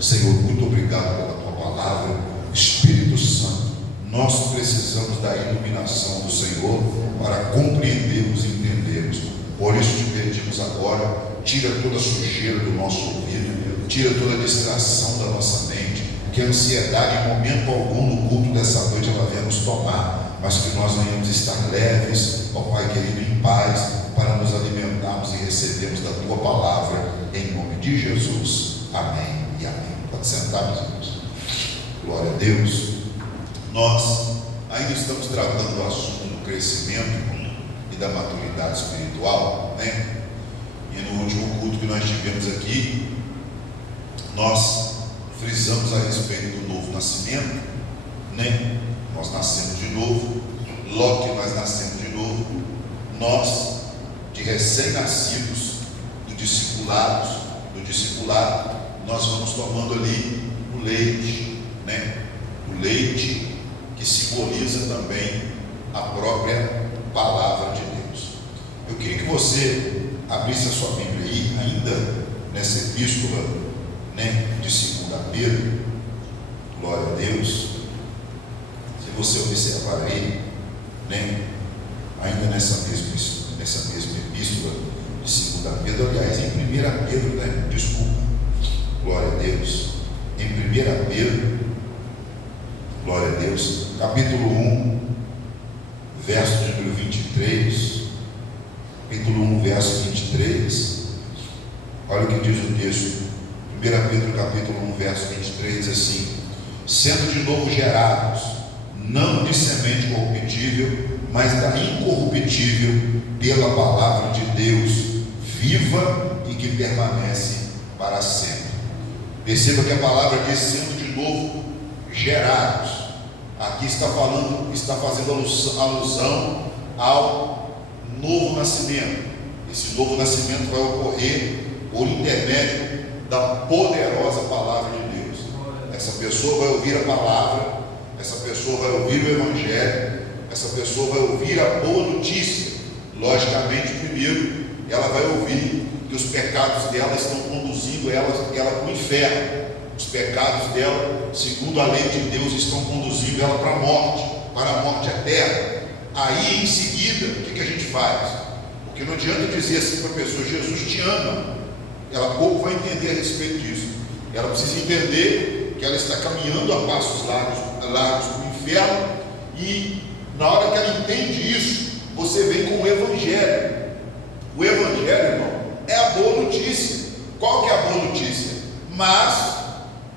Senhor, muito obrigado pela tua palavra. Espírito Santo, nós precisamos da iluminação do Senhor para compreendermos e entendermos. Por isso te pedimos agora, tira toda a sujeira do nosso ouvido, tira toda a distração da nossa mente, que a ansiedade em momento algum no culto dessa noite ela venha nos tomar, mas que nós venhamos estar leves, ó Pai querido, em paz, para nos alimentarmos e recebermos da tua palavra, em nome de Jesus. Amém e amém. Pode sentar, meus irmãos. Glória a Deus. Nós ainda estamos tratando do assunto do crescimento e da maturidade espiritual, né? E no último culto que nós tivemos aqui, nós frisamos a respeito do novo nascimento, né? Nós nascemos de novo. Logo que nós nascemos de novo, nós, de recém-nascidos, do discipulado, nós vamos tomando ali o leite, né? O leite que simboliza também a própria palavra de Deus. Eu queria que você abrisse a sua Bíblia aí, ainda nessa epístola, né, de 2 Pedro. Glória a Deus. Se você observar aí, né, ainda nessa mesma epístola de 2 Pedro, aliás, em 1 Pedro, né, desculpa, glória a Deus, em 1 Pedro, glória a Deus, capítulo 1, verso de número 23, capítulo 1, verso 23, olha o que diz o texto. 1 Pedro capítulo 1, verso 23 diz assim: sendo de novo gerados, não de semente corruptível, mas da incorruptível, pela palavra de Deus, viva e que permanece para sempre. Perceba que a palavra diz sendo de novo gerados. Aqui está fazendo alusão ao novo nascimento. Esse novo nascimento vai ocorrer por intermédio da poderosa palavra de Deus. Essa pessoa vai ouvir a palavra, essa pessoa vai ouvir o Evangelho, essa pessoa vai ouvir a boa notícia. Logicamente, primeiro, ela vai ouvir que os pecados dela estão conduzindo ela para o inferno. Os pecados dela, segundo a lei de Deus, estão conduzindo ela para a morte eterna. Aí, em seguida, o que a gente faz? Porque não adianta dizer assim para a pessoa: Jesus te ama. Ela pouco vai entender a respeito disso. Ela precisa entender que ela está caminhando a passos largos para o inferno, e na hora que ela entende isso, você vem com o Evangelho. O Evangelho, irmão, é a boa notícia. Qual que é a boa notícia? Mas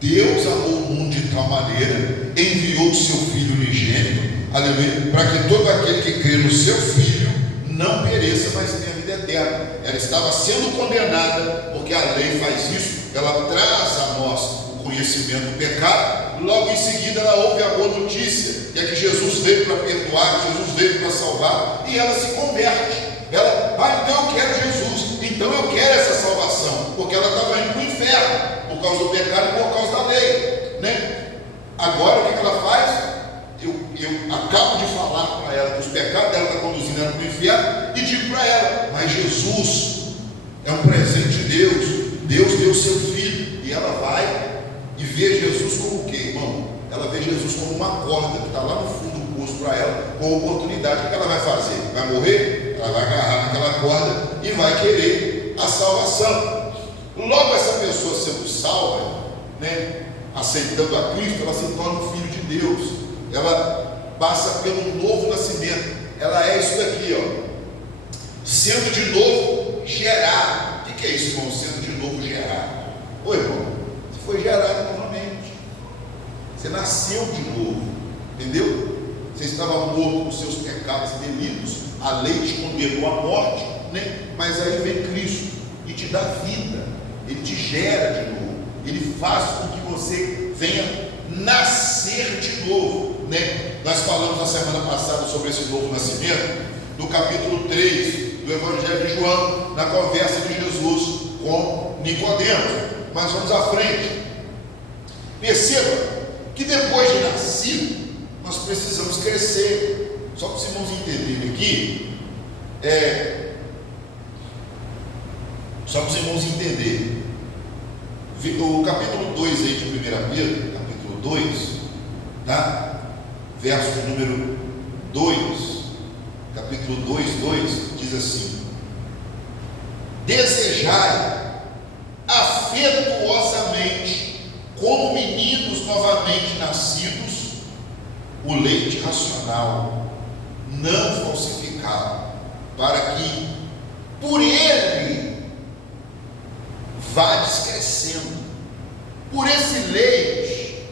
Deus amou o mundo de tal maneira, enviou o seu Filho unigênito, aleluia, para que todo aquele que crê no seu Filho não pereça, mas tenha a vida eterna. Ela estava sendo condenada, porque a lei faz isso, ela traz a nós o conhecimento do pecado. Logo em seguida ela ouve a boa notícia, que é que Jesus veio para perdoar, que Jesus veio para salvar, e ela se converte. Ela, então eu quero Jesus, então eu quero essa salvação, porque ela estava indo para o inferno por causa do pecado e por causa da lei, né? Agora o que ela faz? Eu acabo de falar para ela que os pecados dela estão conduzindo ela para o inferno, e digo para ela: mas Jesus é um presente de Deus. Deus deu o seu Filho. E ela vai e vê Jesus como o quê, irmão? Ela vê Jesus como uma corda que está lá no fundo do poço para ela, com oportunidade. O que ela vai fazer? Vai morrer? Ela vai agarrar naquela corda e vai querer a salvação. Logo, essa pessoa sendo salva, né, aceitando a Cristo, ela se torna um filho de Deus. Ela passa pelo novo nascimento. Ela é isso daqui, ó, sendo de novo gerado. O que é isso, irmão? Sendo de novo gerado. Ô, irmão, você foi gerado novamente. Você nasceu de novo, entendeu? Você estava morto com seus pecados e delitos. A lei te condenou à morte, né? Mas aí vem Cristo e te dá vida. Ele te gera de novo. Ele faz com que você venha nascer de novo, né? Nós falamos na semana passada sobre esse novo nascimento, no capítulo 3 do Evangelho de João, na conversa de Jesus com Nicodemos. Mas vamos à frente. Perceba que depois de nascido, nós precisamos crescer. Só para os irmãos entenderem aqui, só para os irmãos entenderem, O capítulo 2 aí de 1 Pedro, capítulo 2, tá? Verso de número 2, capítulo 2, diz assim: desejai afetuosamente, como meninos novamente nascidos, o leite racional, não falsificado, para que por ele vades crescendo. Por esse leite,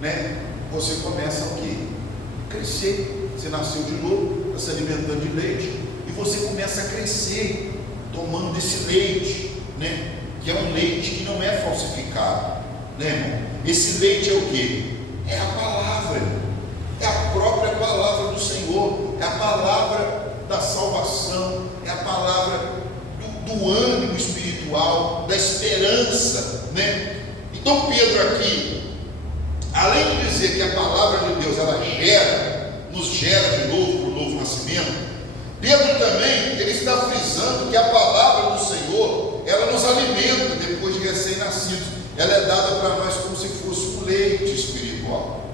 né, você começa o quê? Crescer. Você nasceu de novo, está se alimentando de leite, e você começa a crescer tomando desse leite, né, que é um leite que não é falsificado, né, irmão? Esse leite é o quê? É a palavra, é a própria palavra do Senhor, é a palavra da salvação, é a palavra do ânimo espiritual, da esperança, né? Então Pedro aqui, além de dizer que a palavra de Deus ela nos gera de novo para o novo nascimento, Pedro também ele está frisando que a palavra do Senhor ela nos alimenta depois de recém-nascidos. Ela é dada para nós como se fosse um leite espiritual.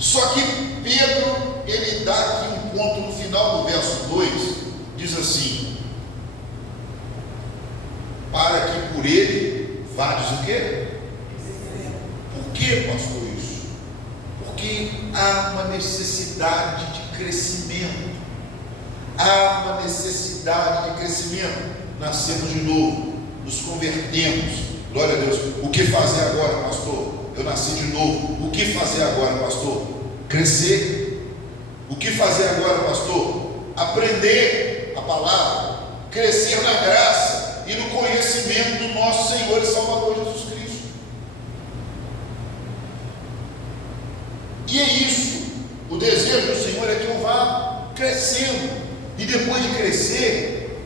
Só que Pedro ele dá aqui um ponto no final do verso 2, diz assim: para que por ele vades o quê? Por que, pastor, isso? Porque há uma necessidade de crescimento. Há uma necessidade de crescimento. Nascemos de novo, nos convertemos. Glória a Deus. O que fazer agora, pastor? Eu nasci de novo. O que fazer agora, pastor? Crescer. O que fazer agora, pastor? Aprender a palavra, crescer na graça e no conhecimento do nosso Senhor e Salvador Jesus Cristo. E é isso. O desejo do Senhor é que eu vá crescendo. E depois de crescer,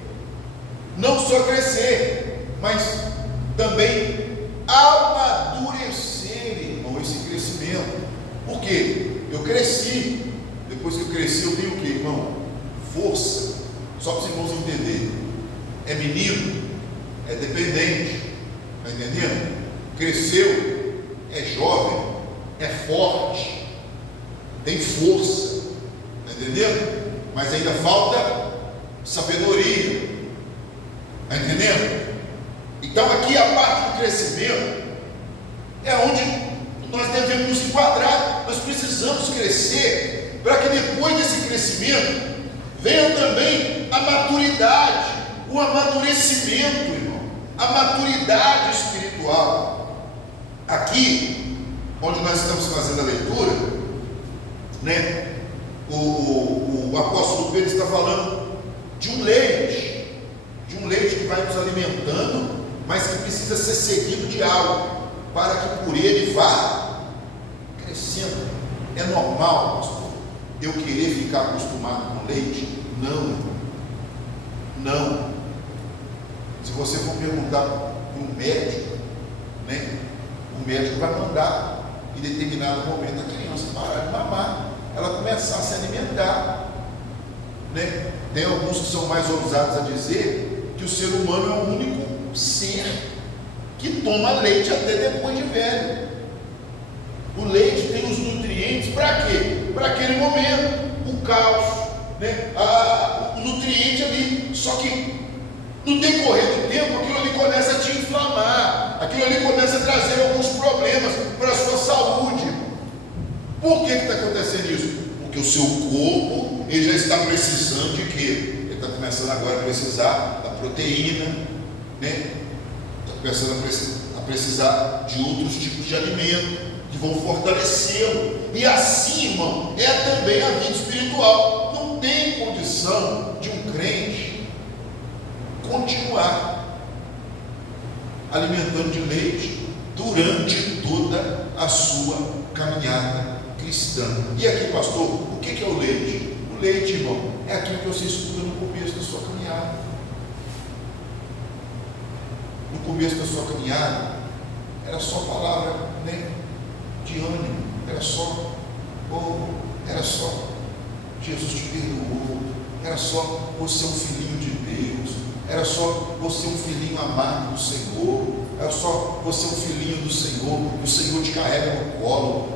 não só crescer, mas também amadurecer, irmão, esse crescimento. Por quê? Eu cresci. Depois que eu cresci, eu tenho o quê, irmão? Força. Só para os irmãos entenderem. É menino, é dependente. Está entendendo? Cresceu, é jovem, é forte, tem força. Está entendendo? Mas ainda falta sabedoria. Está entendendo? Então aqui a parte do crescimento é onde nós devemos nos enquadrar. Nós precisamos crescer para que depois desse crescimento venha também a maturidade, o amadurecimento, irmão, a maturidade espiritual. Aqui, onde nós estamos fazendo a leitura, né? O apóstolo Pedro está falando de um leite que vai nos alimentando, mas que precisa ser seguido de algo, para que por ele vá crescendo. É normal, pastor, eu querer ficar acostumado com leite? Não, não. Se você for perguntar para um médico, né, o médico vai mandar em determinado momento a criança parar de mamar, ela começar a se alimentar, né? Tem alguns que são mais ousados a dizer que o ser humano é o único ser que toma leite até depois de velho. O leite tem os nutrientes para quê? Para aquele momento, o cálcio, né? O nutriente ali. Só que no decorrer do tempo, aquilo ali começa a te inflamar, aquilo ali começa a trazer alguns problemas para a sua saúde. Por que está acontecendo isso? Porque o seu corpo ele já está precisando de quê? Ele está começando agora a precisar da proteína, né? Está começando a precisar de outros tipos de alimento que vão fortalecê-lo. E assim, irmão, é também a vida espiritual. Não tem condição de um crente continuar alimentando de leite durante toda a sua caminhada cristã. E aqui, pastor, o que é o leite? O leite, irmão, é aquilo que você estuda no começo da sua caminhada. No começo da sua caminhada, era só palavra, né, de ânimo, era só, Jesus te perdoou, era só, você é um filhinho de Deus, Era só você um filhinho amado do Senhor. Era só você um filhinho do Senhor. O Senhor te carrega no colo.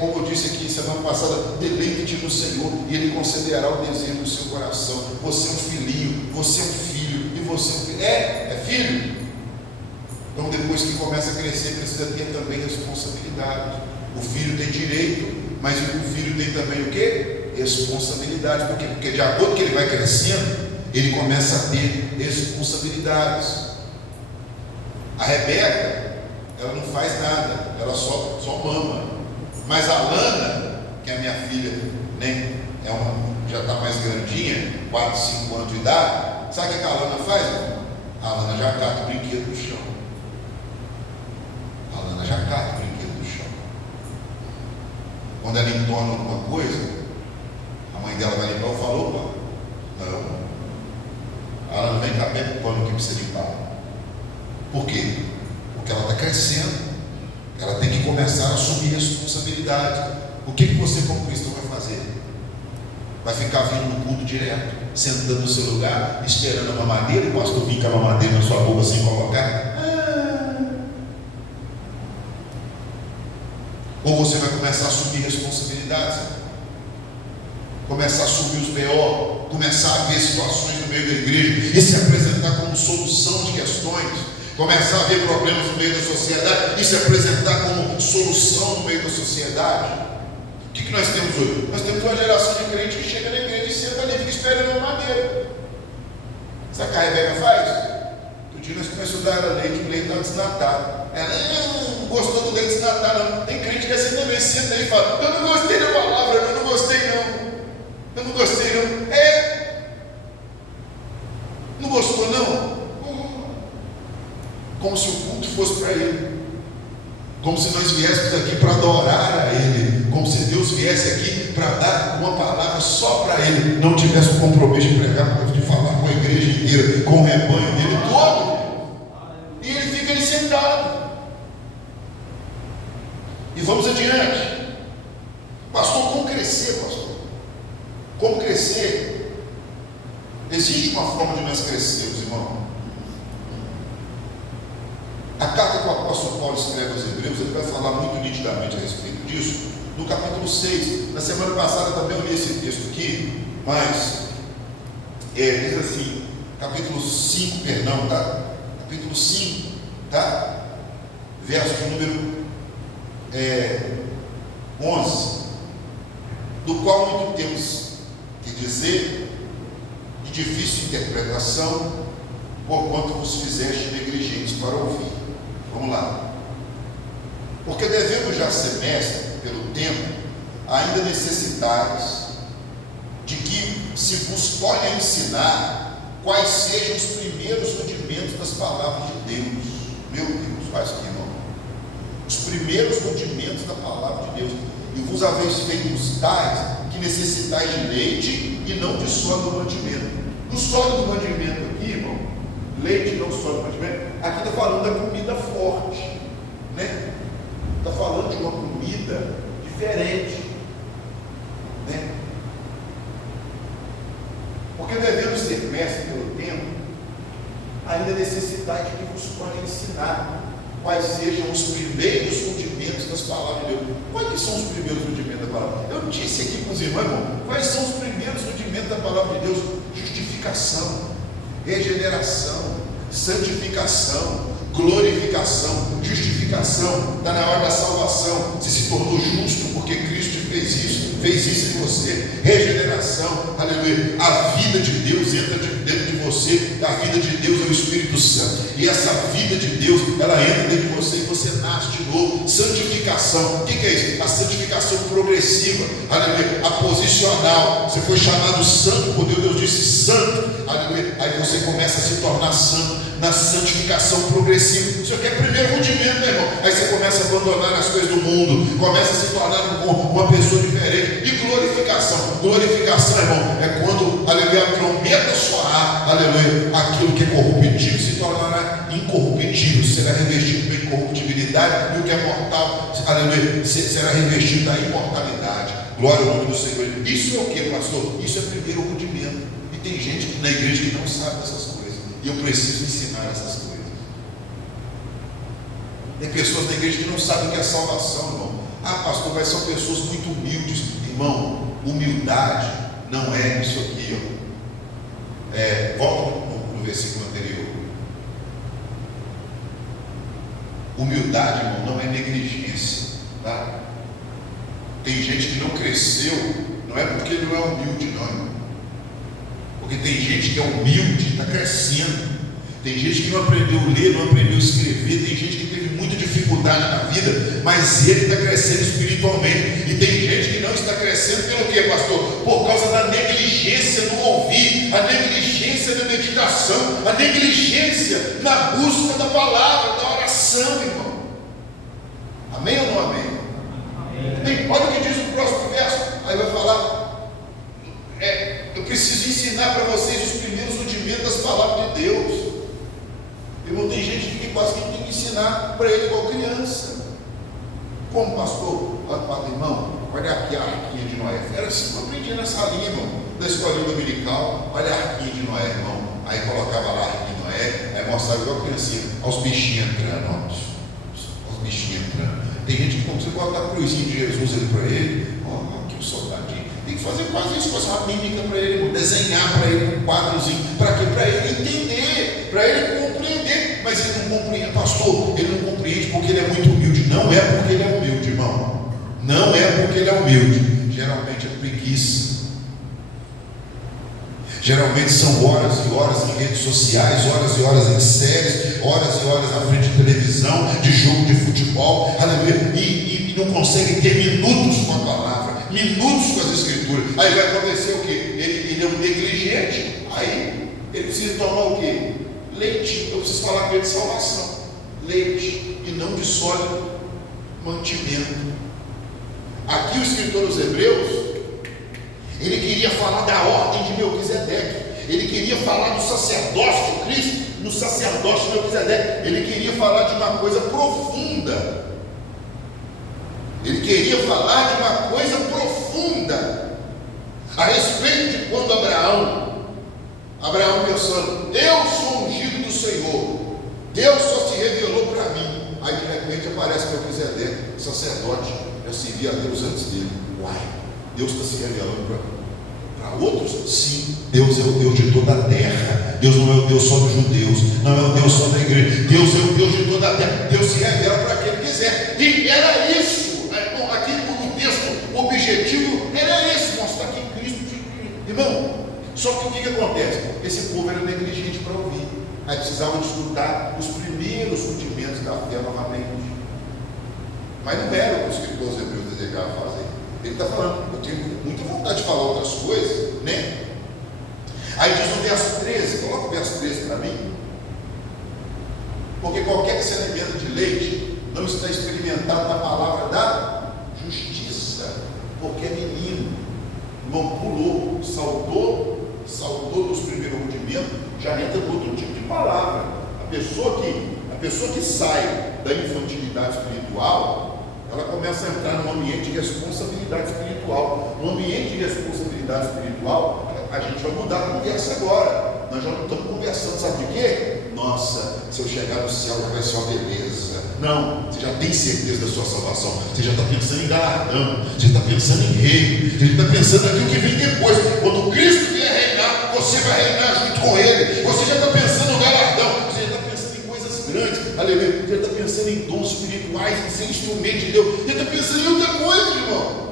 Como eu disse aqui semana passada, deleite-te no Senhor e Ele concederá o desejo do seu coração. Você é um filhinho, você é um filho, e você é um filho. É filho. Então depois que começa a crescer, precisa ter também responsabilidade. O filho tem direito, mas o filho tem também o quê? Responsabilidade. Por quê? Porque de acordo que ele vai crescendo, ele começa a ter responsabilidades. A Rebeca, ela não faz nada, ela só mama. Mas a Lana, que é a minha filha, né, já está mais grandinha, 4, 5 anos de idade, sabe o que a Lana faz? A Lana já cata o brinquedo no chão. A Lana já cata o brinquedo no chão. Quando ela entona alguma coisa, a mãe dela vai limpar, eu falo, opa, não. Ela não vem cá, pega o pano que precisa limpar. Por quê? Porque ela está crescendo, ela tem que começar a assumir responsabilidade. O que você como cristão vai fazer? Vai ficar vindo no culto direto, sentando no seu lugar, esperando a mamadeira, e o pastor vir com a mamadeira na sua boca sem colocar? Ou você vai começar a assumir responsabilidades? Começar a assumir os BO, começar a ver situações no meio da igreja e se apresentar como solução de questões, começar a ver problemas no meio da sociedade e se apresentar como solução no meio da sociedade. O que nós temos hoje? Nós temos uma geração de crente que chega na igreja e senta ali, fica esperando uma madeira. Sabe o que a Rebeca faz? Outro dia nós começamos a dar leite, o leite estava desnatado. Ela não gostou do leite desnatado, não. Tem crente que é assim também, senta aí e fala, eu não gostei da palavra, eu não gostei não. Eu não gostei não. Não gostou não? Como se o culto fosse para Ele. Como se nós viéssemos aqui para adorar a Ele. Como se Deus viesse aqui para dar uma palavra só para Ele. Não tivesse o compromisso de pregar, de falar com a igreja inteira, com o rebanho dele todo. E ele fica ali sentado. E vamos adiante. Pastor, como crescer, pastor? Como crescer? Existe uma forma de nós crescermos, irmão. A carta que o apóstolo Paulo escreve aos Hebreus, ele vai falar muito nitidamente a respeito disso, no capítulo 6. Na semana passada também eu li esse texto aqui, mas diz assim, capítulo 5, perdão, tá? Capítulo 5, tá? Verso de número 11, do qual muito temos que dizer, de difícil interpretação, porquanto vos fizeste negligentes para ouvir. Vamos lá. Porque devendo já ser mestre pelo tempo, ainda necessitais de que se vos torne a ensinar quais sejam os primeiros rudimentos das palavras de Deus. Meu Deus, faz aqui, irmão. Os primeiros rudimentos da palavra de Deus. E vos haveis feito os tais que necessitais de leite e não de sólido mantimento. No sólido mantimento aqui, irmão, leite não sólido mantimento, aqui está falando da comida forte, né? Está falando de uma comida diferente, né? Porque devendo ser mestre pelo tempo, ainda necessitais de que vos podem ensinar quais sejam os primeiros rudimentos das palavras de Deus. Quais que são os primeiros rudimentos da palavra? Eu disse aqui com os irmãos, irmão, quais são os primeiros rudimentos da palavra de Deus? Justificação, regeneração, santificação, glorificação, justificação. Está na hora da salvação. Você se tornou justo porque Cristo fez isso em você. Regeneração, aleluia. A vida de Deus entra dentro de você. A vida de Deus é o Espírito Santo. E essa vida de Deus, ela entra dentro de você e você nasce de novo. Santificação, o que é isso? A santificação progressiva, aleluia. A posicional. Você foi chamado santo por Deus. Deus disse santo, aleluia. Aí você começa a se tornar santo na santificação progressiva. Isso aqui é primeiro rudimento, né, irmão? Aí você começa a abandonar as coisas do mundo, começa a se tornar uma pessoa diferente. E glorificação. Glorificação, irmão, é quando, aleluia, a trombeta soar, aleluia, aquilo que é corruptível se tornará incorruptível, será revestido da incorruptibilidade, e o que é mortal, aleluia, será revestido da imortalidade. Glória ao nome do Senhor. Isso é o que, pastor? Isso é primeiro rudimento. E tem gente na igreja que não sabe dessas coisas, e eu preciso ensinar essas coisas. Tem pessoas na igreja que não sabem o que é salvação, irmão. Ah, pastor, mas são pessoas muito humildes. Irmão, humildade não é isso aqui, ó. Volta no versículo anterior. Humildade, irmão, não é negligência, tá? Tem gente que não cresceu, não é porque ele não é humilde, não, irmão. Porque tem gente que é humilde, está crescendo. Tem gente que não aprendeu a ler, não aprendeu a escrever. Tem gente que teve muita dificuldade na vida, mas ele está crescendo espiritualmente. E tem gente que não está crescendo pelo quê, pastor? Por causa da negligência no ouvir, a negligência na meditação, a negligência na busca da palavra, da oração, irmão. Amém ou não amém? Bem, olha o que diz o próximo verso. Aí vai falar: eu preciso ensinar para vocês os primeiros rudimentos das palavras de Deus. Irmão, tem gente que quase que tem que ensinar para ele igual criança. Como pastor? Irmão, olha aqui a arquinha de Noé. Era assim que eu aprendi nessa linha, irmão, da escolinha dominical. Olha a arquinha de Noé, irmão. Aí colocava lá a arquinha de Noé, aí mostrava igual criancinha, aos bichinhos entrando, aos bichinhos entrando. Tem gente que, como você bota a cruzinha de Jesus ali para ele, aqui o soldadinho. Tem que fazer quase isso, fazer uma mímica para ele, irmão, desenhar para ele um quadrozinho. Para quê? Para ele entender, para ele compreender. Mas ele não compreende, pastor, ele não compreende porque ele é muito humilde. Não é porque ele é humilde, irmão. Não é porque ele é humilde. Geralmente é preguiça. Geralmente são horas e horas em redes sociais, horas e horas em séries, horas e horas na frente de televisão, de jogo de futebol, aleluia, e não conseguem ter minutos com a palavra, minutos com as escrituras. Aí vai acontecer o quê? Ele é um negligente, aí ele precisa tomar o quê? Leite. Eu preciso falar com ele de salvação, leite, e não de sólido mantimento. Aqui o escritor dos Hebreus, ele queria falar da ordem de Melquisedeque, ele queria falar do sacerdócio de Cristo, no sacerdócio de Melquisedeque, ele queria falar de uma coisa profunda, ele queria falar de uma coisa profunda, a respeito de quando Abraão pensando, eu sou ungido do Senhor, Deus só se revelou para mim, aí de repente aparece Melquisedeque, sacerdote, já servia a Deus antes dele. Uai, Deus está se revelando para outros? Sim, Deus é o Deus de toda a terra. Deus não é o Deus só dos judeus, não é o Deus só da igreja. Deus é o Deus de toda a terra. Deus se revela para quem Ele quiser. E era isso. Aqui no texto, o objetivo era esse, mostrar que Cristo tinha. Irmão, só que o que acontece? Esse povo era negligente para ouvir. Aí precisavam de escutar os primeiros rudimentos da fé novamente. Mas não era o que os escritores hebreus desejavam fazer. Ele está falando, eu tenho muita vontade de falar outras coisas, né? Aí diz no verso 13, coloca o verso 13 para mim. Porque qualquer que se alimenta de leite não está experimentado na palavra da justiça, porque é menino. Irmão, pulou, saltou dos primeiros rudimentos, já entra no outro tipo de palavra. A pessoa que sai da infantilidade espiritual, ela começa a entrar num ambiente de responsabilidade espiritual. No ambiente de responsabilidade espiritual, a gente vai mudar a conversa agora. Nós já não estamos conversando, sabe de quê? Nossa, se eu chegar no céu vai ser uma beleza. Não, você já tem certeza da sua salvação. Você já está pensando em galardão, você está pensando em reino, você está pensando naquilo que vem depois. Quando Cristo vier reinar, você vai reinar junto com Ele. Você já está pensando no galardão, você já está pensando em coisas grandes, aleluia. Você já está pensando em dons espirituais, em ser instrumento de Deus. Você está pensando em outra coisa, irmão.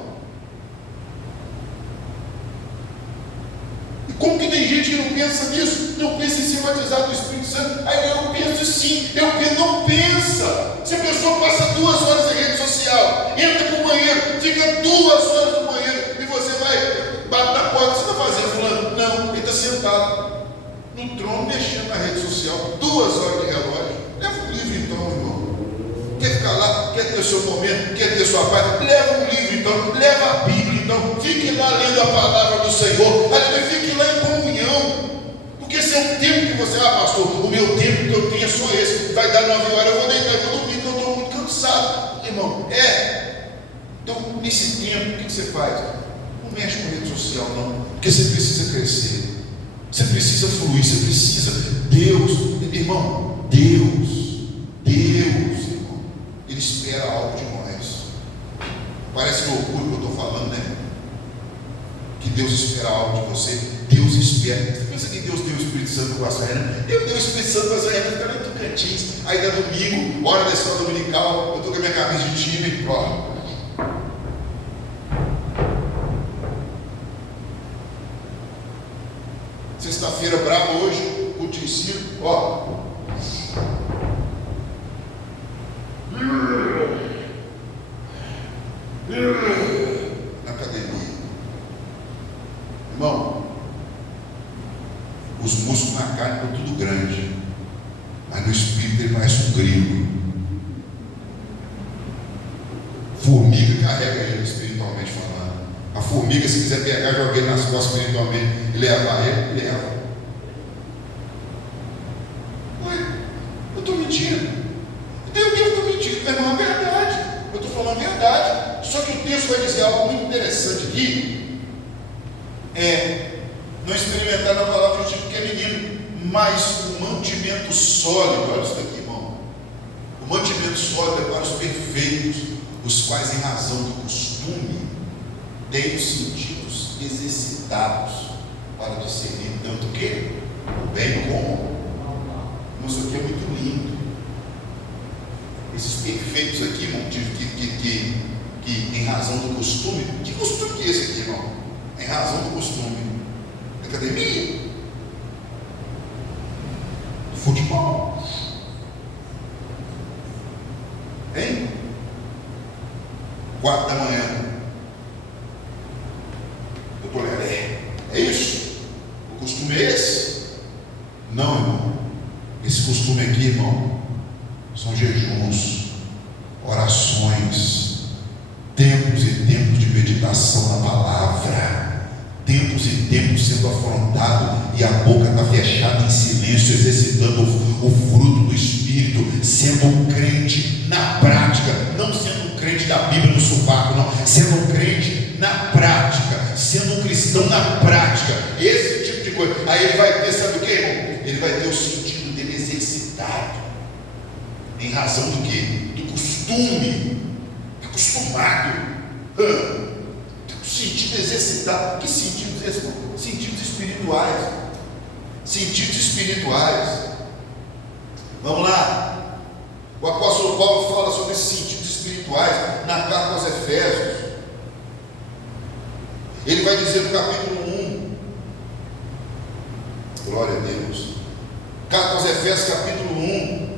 E como que tem gente que não pensa nisso? Não pensa em ser batizado do Espírito Santo? Aí eu penso sim, não pensa. Se a pessoa passa 2 horas em rede social, entra para o banheiro, fica 2 horas no banheiro, e você vai bater na porta, o que você está fazendo, fulano? Não, ele está sentado no trono, mexendo na rede social, 2 horas de relógio. Leva um livro então, irmão. Quer ficar lá, quer ter seu momento, quer ter sua paz? Leva um livro então, leva a Bíblia então, fique lá lendo a palavra do Senhor, fique lá em comunhão. Porque esse é um tempo que você, pastor, o meu tempo que eu tenho é só esse, vai dar 9 horas, eu vou deitar, eu vou dormir, porque eu estou muito cansado. Irmão, então nesse tempo, o que você faz? Não mexe com rede social não, porque você precisa crescer. Você precisa fluir, você precisa. Deus, irmão, Deus, irmão, Ele espera algo de nós. Parece que orgulho que eu estou falando, né? Que Deus espera algo de você. Deus espera. Você pensa que Deus deu o Espírito Santo para a pastora Renan? Deus deu o Espírito Santo para a pastora Renan, fica lá em Tocantins. Aí dá domingo, hora da escola dominical, eu estou com a minha camisa de time, ó. Sexta-feira brava hoje, culto de ensino, ó. Na academia. Irmão, os músculos na carne estão tudo grande, mas no espírito ele parece um grilo. Formiga carrega ele espiritualmente falando. A formiga, se quiser pegar, joga ele nas costas espiritualmente e levar ele, leva. Ué, eu estou mentindo? Eu estou mentindo, mas não é verdade. Eu estou falando a verdade. Só que o texto vai dizer algo muito interessante aqui. Não experimentar na palavra do tipo que é menino, mas o mantimento sólido. Olha isso daqui, irmão. O mantimento sólido é para os perfeitos, os quais, em razão do costume, têm os sentidos exercitados para discernir tanto o que? O bem como o mal. Isso aqui é muito lindo. Esses perfeitos aqui, irmão, que em razão do costume. Que costume que é esse aqui, irmão? Em razão do costume. Academia, futebol, hein? 4 da manhã, doutor Lelé, é isso? O costume é esse? Não, irmão. Esse costume aqui, irmão, são jejuns, orações, tempos e tempos de meditação na palavra. Tempos e tempos sendo afrontado e a boca está fechada em silêncio, exercitando o fruto do Espírito, sendo um crente na prática, não sendo um crente da Bíblia no sovaco, não, sendo um crente na prática, sendo um cristão na prática, esse tipo de coisa. Aí ele vai ter, sabe o que, irmão? Ele vai ter o sentido dele exercitado, em razão do que? Do costume, acostumado. Sentido exercitado. Que sentidos esses? Sentidos espirituais. Sentidos espirituais. Vamos lá. O apóstolo Paulo fala sobre esses sentidos espirituais na carta aos Efésios. Ele vai dizer no capítulo 1. Glória a Deus. Carta aos Efésios, capítulo 1.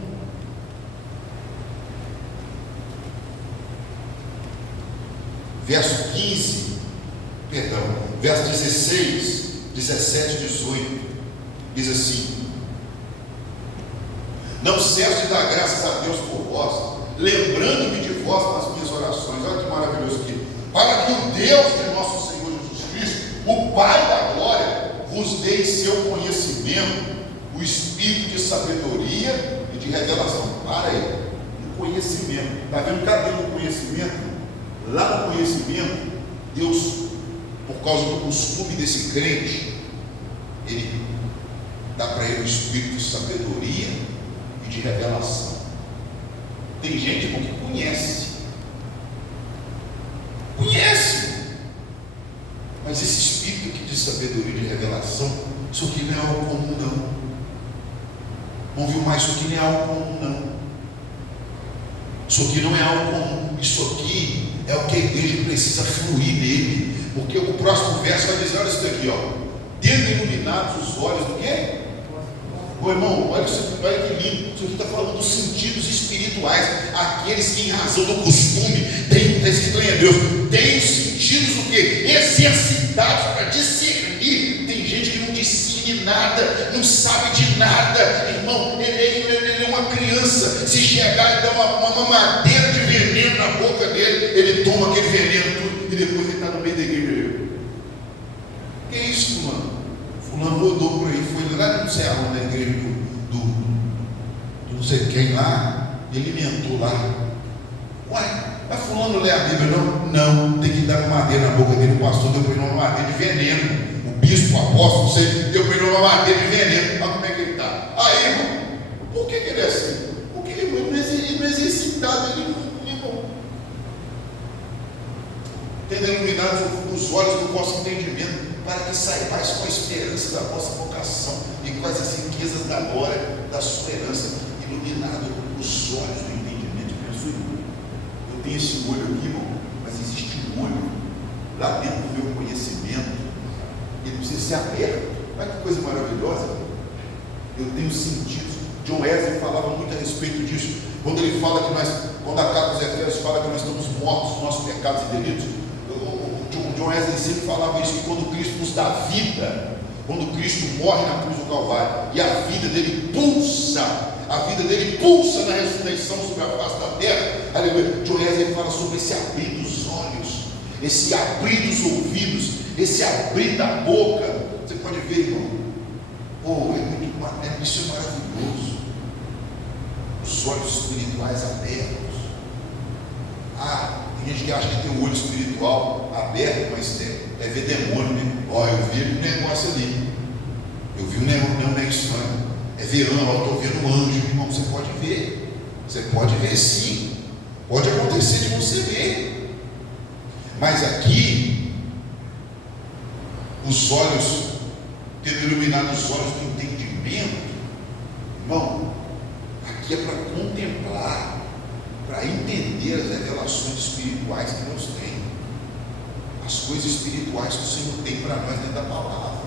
Verso 15. Perdão, verso 16, 17 e 18, diz assim: não cesso de dar graças a Deus por vós, lembrando-me de vós nas minhas orações. Olha que maravilhoso aqui. Para que o Deus de nosso Senhor Jesus Cristo, o Pai da glória, vos dê em seu conhecimento o espírito de sabedoria e de revelação. Para aí, o conhecimento. Está vendo? Cadê o conhecimento? Lá no conhecimento, Deus, por causa do costume desse crente, Ele dá para ele o espírito de sabedoria e de revelação. Tem gente, irmão, que conhece, mas esse espírito aqui de sabedoria e de revelação, isso aqui não é algo comum, não. Vamos ver mais, isso aqui não é algo comum, não. Isso aqui não é algo comum. Isso aqui é o que a igreja precisa fluir nele. Porque o próximo verso vai dizer, olha isso daqui, ó. Tendo iluminados os olhos do quê? Ô irmão, olha isso aqui, olha que lindo. Isso aqui está falando dos sentidos espirituais. Aqueles que em razão do costume, está escrito em Hebreus, têm os sentidos o quê? Exercitados para discernir. Tem gente que não discerne nada, não sabe de nada. Irmão, ele é uma criança. Se chegar e dar uma mamadeira de veneno na boca dele, ele toma aquele veneno tudo e depois ele está no meio da igreja. Que isso, fulano? Fulano rodou por aí, foi lá não sei aonde, na igreja do não sei quem lá, ele alimentou lá. Uai, mas fulano lê a Bíblia? Não, tem que dar uma madeira na boca dele, o pastor depois uma madeira de veneno. O bispo, apóstolo, sei, deu para ele uma madeira de veneno. Olha como é que ele está. Aí, irmão, por que ele é assim? Porque ele não é exercitado, ele não, irmão. Tendo iluminado os olhos do vosso entendimento, para que saibais com a esperança da vossa vocação e com as riquezas da glória da sua herança. Iluminado os olhos do entendimento. Eu tenho esse olho aqui, irmão, mas existe um olho lá dentro do meu conhecimento. Ele precisa ser aberto. Olha que coisa maravilhosa. Eu tenho sentido. John Wesley falava muito a respeito disso. Quando ele fala que nós, quando a carta aos Efésios fala que nós estamos mortos nos nossos pecados e delitos, John Wesley sempre falava isso, que quando Cristo nos dá vida, quando Cristo morre na cruz do Calvário, e a vida dele pulsa na ressurreição sobre a face da terra, aleluia. John Wesley fala sobre esse abrir dos olhos, esse abrir dos ouvidos, esse abrir da boca. Você pode ver, irmão, isso é maravilhoso. Os olhos espirituais abertos. Tem gente que acha que tem o olho espiritual aberto, mas é ver demônio, né? Eu vi um negócio ali. Eu vi um negócio estranho. É ver anjo, eu estou vendo um anjo, irmão. Você pode ver. Você pode ver sim. Pode acontecer de você ver. Mas aqui, os olhos, tendo iluminado os olhos do entendimento, irmão, aqui é para contemplar, para entender as revelações espirituais que Deus tem, as coisas espirituais que o Senhor tem para nós dentro da palavra.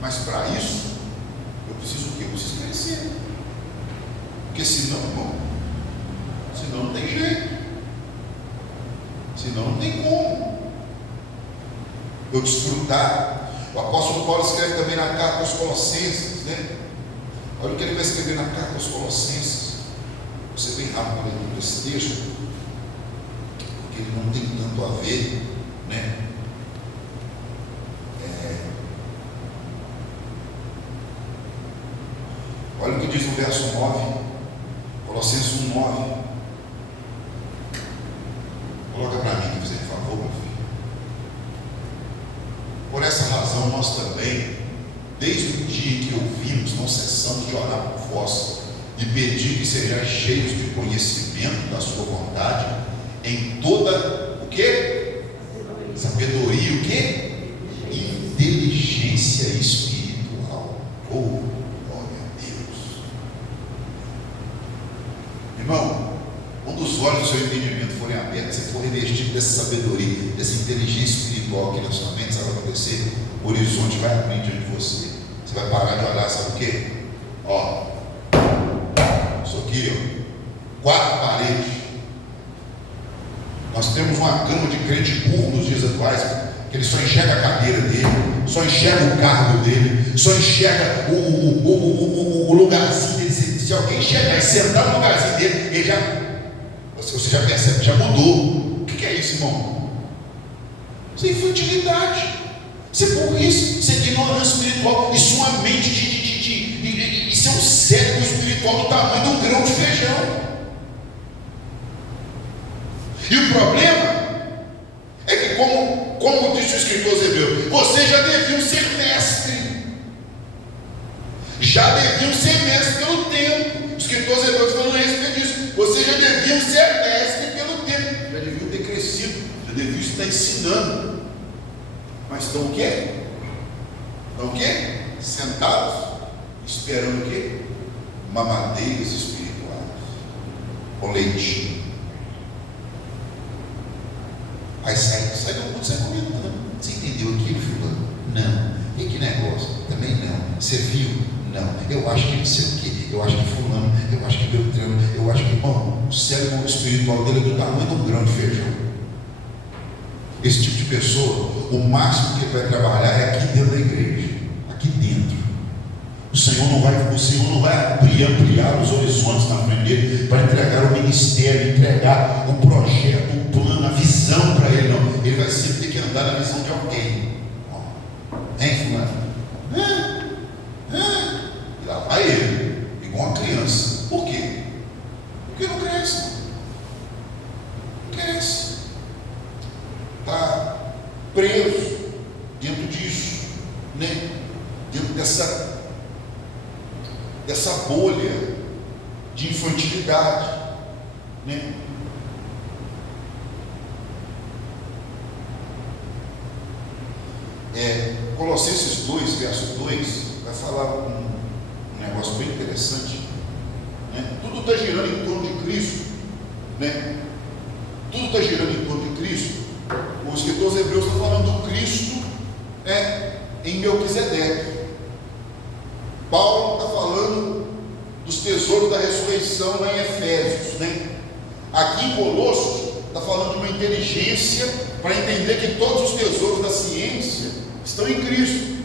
Mas para isso, eu preciso o quê? Eu preciso crescer. Porque senão, irmão, senão não tem jeito. Senão não tem como eu desfrutar. O apóstolo Paulo escreve também na carta aos Colossenses, né? Olha o que ele vai escrever na carta aos Colossenses. Você vem rápido lendo esse texto, porque ele não tem tanto a ver, né? Olha o que diz no verso 9, Colossenses 1:9. Coloca para mim, por favor, meu filho. Por essa razão, nós também, desde o dia em que ouvimos, não cessamos de orar por vós e pedir que sejais cheios de conhecimento da sua vontade, em toda, o quê? Sabedoria, o quê? Inteligência espiritual. Glória a Deus. Irmão, quando os olhos do seu entendimento forem abertos, você for revestido dessa sabedoria, dessa inteligência espiritual aqui na sua mente, sabe o que vai acontecer? O horizonte vai abrir diante de você. Você vai parar de olhar, sabe o quê? Isso aqui, 4 paredes. Nós temos uma gama de crente burro nos dias atuais, que ele só enxerga a cadeira dele, só enxerga o cargo dele, só enxerga o lugarzinho dele. Se alguém chegar e sentar no lugarzinho dele, você já percebe que já mudou. O que é isso, irmão? Isso é infantilidade, isso é burrice, isso é ignorância espiritual, isso é uma mente isso é um cérebro espiritual do tamanho de um grão de feijão. E o problema é que, como disse o escritor Hebeu, vocês já deviam ser mestre, pelo tempo. O escritor Hebeu falando a respeito disso. Vocês já deviam ser mestre pelo tempo, já deviam ter crescido, já deviam estar ensinando. Mas estão o quê? Sentados, esperando o quê? Mamadeiras espirituais, com leitinho. Aí sai do mundo, sai comentando. Você entendeu aquilo, fulano? Não. E que negócio? Também não. Você viu? Não. Eu acho que não sei o quê. Eu acho que fulano, eu acho que Beltrano, eu acho que, irmão, o cérebro espiritual dele é do tamanho de um grão de feijão. Esse tipo de pessoa, o máximo que ele vai trabalhar é aqui dentro da igreja, aqui dentro. O Senhor não vai ampliar os horizontes na frente dele para entregar o ministério, entregar o projeto, o plano, a visão para ele, não. Ele vai sempre ter que andar na visão de alguém. Hein, fulano? E lá vai ele, igual uma criança. Por quê? Porque não cresce. Não cresce. Está preso dentro disso. de infantilidade, né? Colossenses 2, verso 2, vai falar um negócio bem interessante, né? Tudo está girando em torno de Cristo, né? Tudo está girando em torno de Cristo. O escritor aos Hebreus está falando do Cristo em Melquisedeque. Paulo está falando dos tesouros da ressurreição lá em Efésios, né? Aqui em Colossos está falando de uma inteligência para entender que todos os tesouros da ciência estão em Cristo,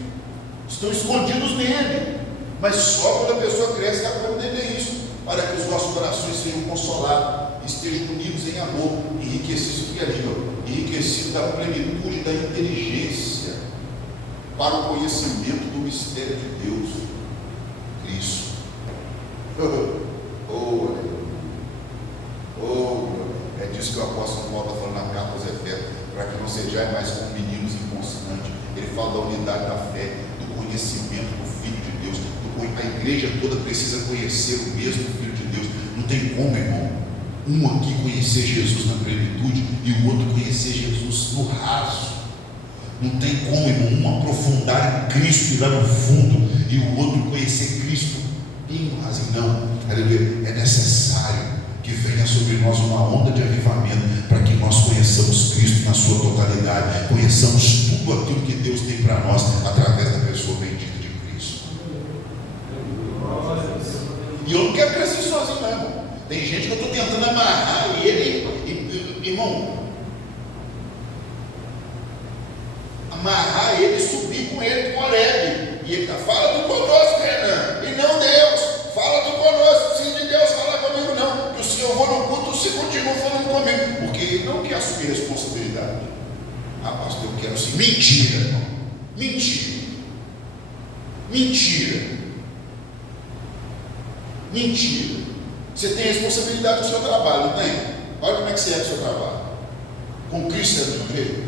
estão escondidos nele, mas só quando a pessoa cresce ela vai entender isso, para que os nossos corações sejam consolados, estejam unidos em amor, enriquecidos aqui ali, enriquecidos da plenitude da inteligência, para o conhecimento do mistério de Deus, Cristo. É disso que o apóstolo Paulo está falando na carta aos Efésios, para que não sejais mais como meninos inconstantes. Ele fala da unidade da fé, do conhecimento do Filho de Deus. A igreja toda precisa conhecer o mesmo Filho de Deus. Não tem como, irmão, um aqui conhecer Jesus na plenitude e o outro conhecer Jesus no raso. Não tem como, irmão, um aprofundar em Cristo e lá no fundo e o outro conhecer Cristo bem no raso. Não, aleluia, é necessário que venha sobre nós uma onda de avivamento, para que nós conheçamos Cristo na sua totalidade, conheçamos tudo aquilo que Deus tem para nós, através da pessoa bendita de Cristo. E eu não quero crescer sozinho, não, irmão. Tem gente que eu estou tentando amarrar ele, irmão, amarrar ele e subir com ele para o Horebe. E ele está, fala tu conosco, Renan, e não Deus, fala tu conosco, se de Deus falar comigo não, que o Senhor vou no culto, você continua falando comigo, porque ele não quer assumir responsabilidade. Ah, pastor, eu quero sim. Mentira, irmão, mentira, você tem responsabilidade do seu trabalho, não tem? Olha como é que você é do seu trabalho. Com Cristo você é do mesmo jeito,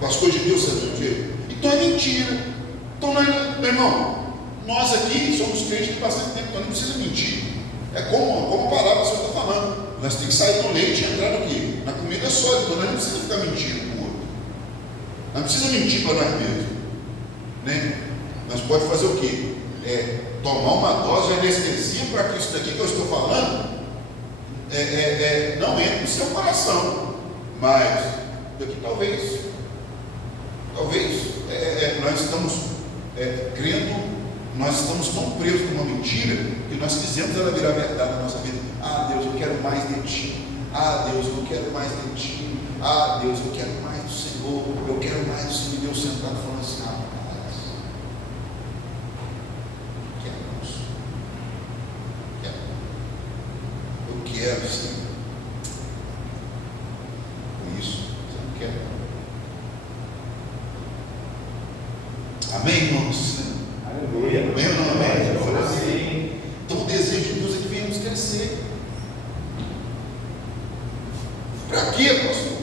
com as coisas de Deus você é do mesmo jeito. Então é mentira. Então, meu irmão, nós aqui somos crentes de bastante tempo, então não precisa mentir. É como a palavra que o Senhor está falando. Nós temos que sair do leite e entrar no quê? Na comida sólida. Então nós não precisamos ficar mentindo com o outro. Nós não precisamos mentir para nós mesmos, né? Nós podemos fazer o quê? Tomar uma dose de anestesia para que isso daqui que eu estou falando não entre no seu coração. Mas daqui talvez nós estamos crendo, nós estamos tão presos com uma mentira que nós fizemos ela virar verdade na nossa vida. Ah, Deus, eu quero mais de Ti. Ah, Deus, eu quero mais de Ti. Ah, Deus, eu quero mais do Senhor. Eu quero mais do Senhor. E Deus sentado falando assim, rapaz, eu quero, Senhor. Com isso, você não quer. Amém, irmãos? Aleluia. Amém ou não amém? Amém. Então o desejo de Deus é que venhamos crescer. Para quê, pastor?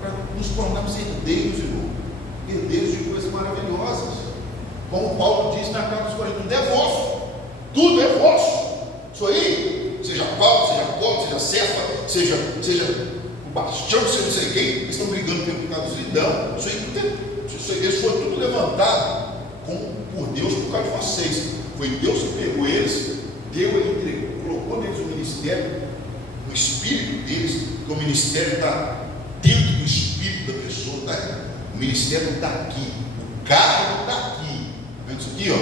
Para nos tornarmos herdeiros, irmão. Herdeiros de coisas maravilhosas. Como Paulo diz na carta dos Coríntios, tudo é vosso. Tudo é vosso. Isso aí, seja Paulo, seja Apolo, seja Cefa, seja o Bastião, seja não sei quem, eles estão brigando pelo pecado dos lidão. Isso aí tudo é. Eles foram tudo levantado por Deus por causa de vocês. Foi Deus que pegou eles, deu, ele entregou, colocou neles o ministério, o espírito deles, porque o ministério está dentro do espírito da pessoa. O ministério está aqui, o cargo está aqui. Vendo isso aqui, ó?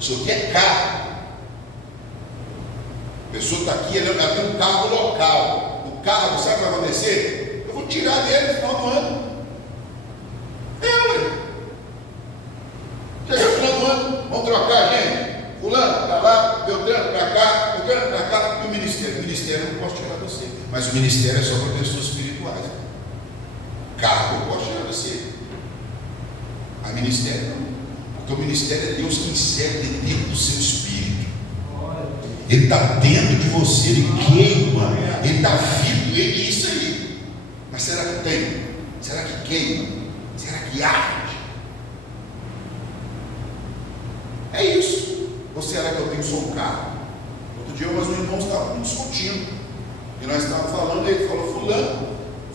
Isso aqui é cargo. A pessoa está aqui, ela tem um cargo local. O cargo, sabe o que vai acontecer? Eu vou tirar dele no final do ano. Chega no final do ano, vamos trocar, gente. Fulano para lá, Beltrano para cá, e o ministério. O ministério eu não posso tirar de você, mas o ministério é só para pessoas espirituais. Cargo eu posso tirar de você, mas ministério não, porque o ministério é Deus que insere dentro do seu espírito. Ele está dentro de você, ele queima, ele está vivo, ele isso aí. Mas será que tem? Será que queima? Será que arde? É isso. Ou será que eu tenho só um carro? Outro dia, meus irmãos estavam discutindo, e nós estávamos falando, e ele falou: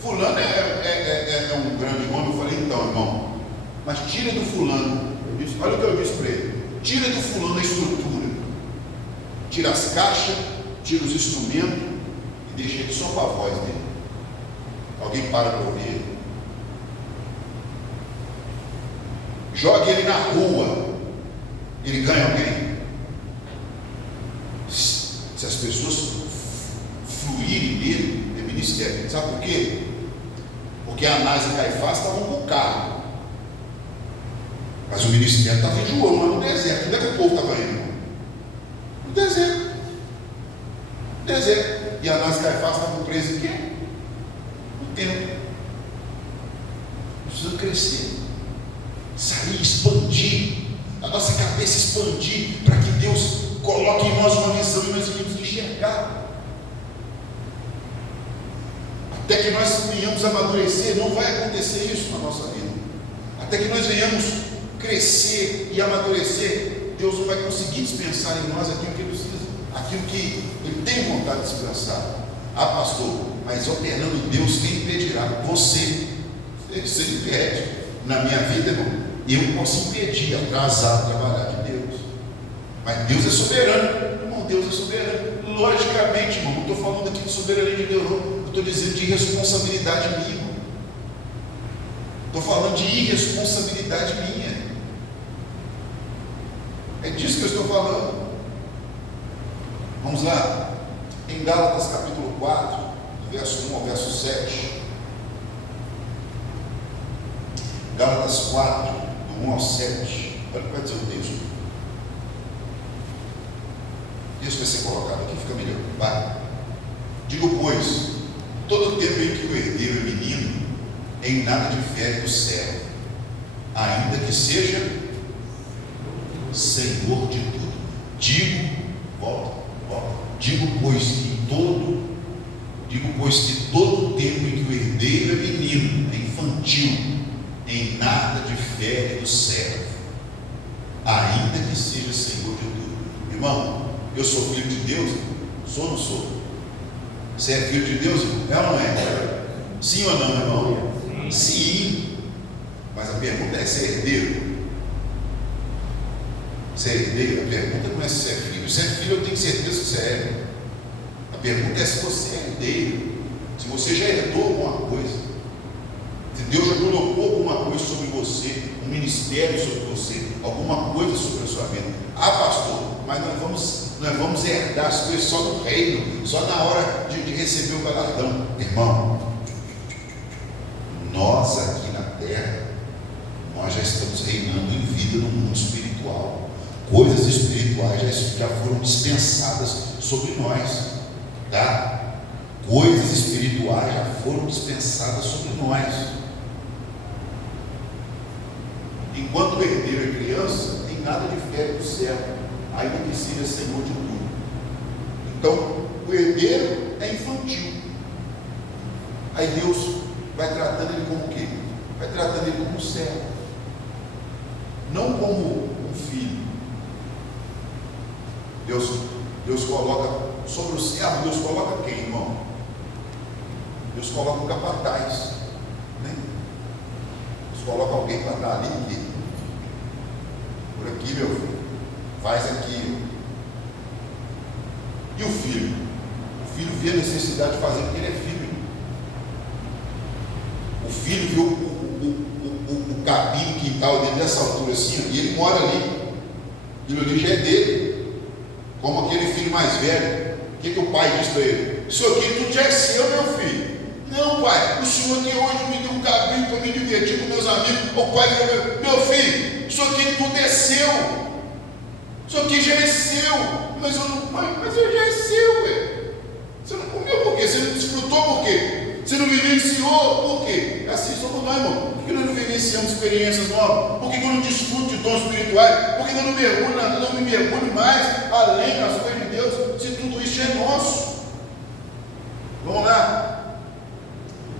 fulano é um grande homem. Eu falei: então, irmão, mas tira do fulano. Olha o que eu disse para ele: tira do fulano a estrutura, tira as caixas, tira os instrumentos e deixa ele só para a voz dele. Alguém para ouvir ele. Jogue ele na rua, ele ganha alguém? Se as pessoas fluírem nele, é ministério. Sabe por quê? Porque Anás e Caifás estavam com o carro, mas o ministério estava em João, lá no deserto. Onde é que o povo estava indo? No deserto. No deserto. E Anás e Caifás estavam presos em quê? No templo. Precisa crescer, sair, expandir, a nossa cabeça expandir, para que Deus coloque em nós uma visão e nós venhamos enxergar. Até que nós venhamos amadurecer, não vai acontecer isso na nossa vida. Até que nós venhamos crescer e amadurecer, Deus não vai conseguir dispensar em nós aquilo que Ele precisa, aquilo que Ele tem vontade de dispensar. Ah, pastor, mas operando em Deus, quem impedirá? Você impede. Na minha vida, irmão, eu posso impedir, atrasar o trabalhar de Deus, mas Deus é soberano, irmão. Deus é soberano, logicamente, irmão. Não estou falando aqui de soberania de Deus, não. Estou dizendo de irresponsabilidade minha, irmão. Estou falando de irresponsabilidade minha. É disso que eu estou falando. Vamos lá, em Gálatas capítulo 4, verso 1 ao verso 7. Gálatas 4, do 1 ao 7. Olha o que vai dizer o texto. Isso vai ser colocado aqui, fica melhor. Vai. Digo, pois, todo o tempo em que o herdeiro é menino, em nada difere do servo, ainda que seja senhor de tudo. Digo, pois, que todo o tempo em que o herdeiro é menino, é infantil, em nada difere do servo, ainda que seja senhor de tudo. Irmão, eu sou filho de Deus? Sou ou não sou? Você é filho de Deus? É ou não é? Sim ou não, irmão? Sim. Mas a pergunta é: você é herdeiro? Você é herdeiro? A pergunta não é se você é filho. Se é filho, eu tenho certeza que você é. A pergunta é se você é herdeiro, se você já herdou alguma coisa, se Deus já colocou alguma coisa sobre você, um ministério sobre você, alguma coisa sobre a sua vida. Ah, pastor, mas nós vamos herdar as coisas só no reino, só na hora de receber o galardão. Irmão, nós aqui na terra, nós já estamos reinando em vida no mundo espiritual. Coisas espirituais já foram dispensadas sobre nós, tá? Coisas espirituais já foram dispensadas sobre nós. Enquanto o herdeiro é criança, em nada difere do servo, ainda que seja senhor de tudo. Então, o herdeiro é infantil. Aí Deus vai tratando ele como o quê? Vai tratando ele como um servo, não como um filho. Deus coloca sobre o servo, Deus coloca quem, irmão? Deus coloca um capataz, né? Deus coloca alguém para dar ali, por aqui, meu filho, faz aqui. E o filho? O filho vê a necessidade de fazer porque ele é filho. O filho viu o capim no quintal dele dessa altura assim, e ele mora ali. Aquilo ali já é dele. Como aquele filho mais velho. O que o pai diz para ele? Isso aqui tudo já é seu, meu filho. Não, pai, o senhor que hoje me deu um cabinho para me divertir com meus amigos. O pai falou: meu filho, isso aqui tudo é seu. Isso aqui já é seu. Mas eu não, mas já é seu, velho. Você não comeu por quê? Você não desfrutou por quê? Você não vivenciou por quê? Assim somos nós, irmão. Por que nós não vivenciamos experiências novas? Por que eu não desfruto de dons espirituais? Por que eu não me mergulho mais além das coisas de Deus, se tudo isso é nosso? Vamos lá.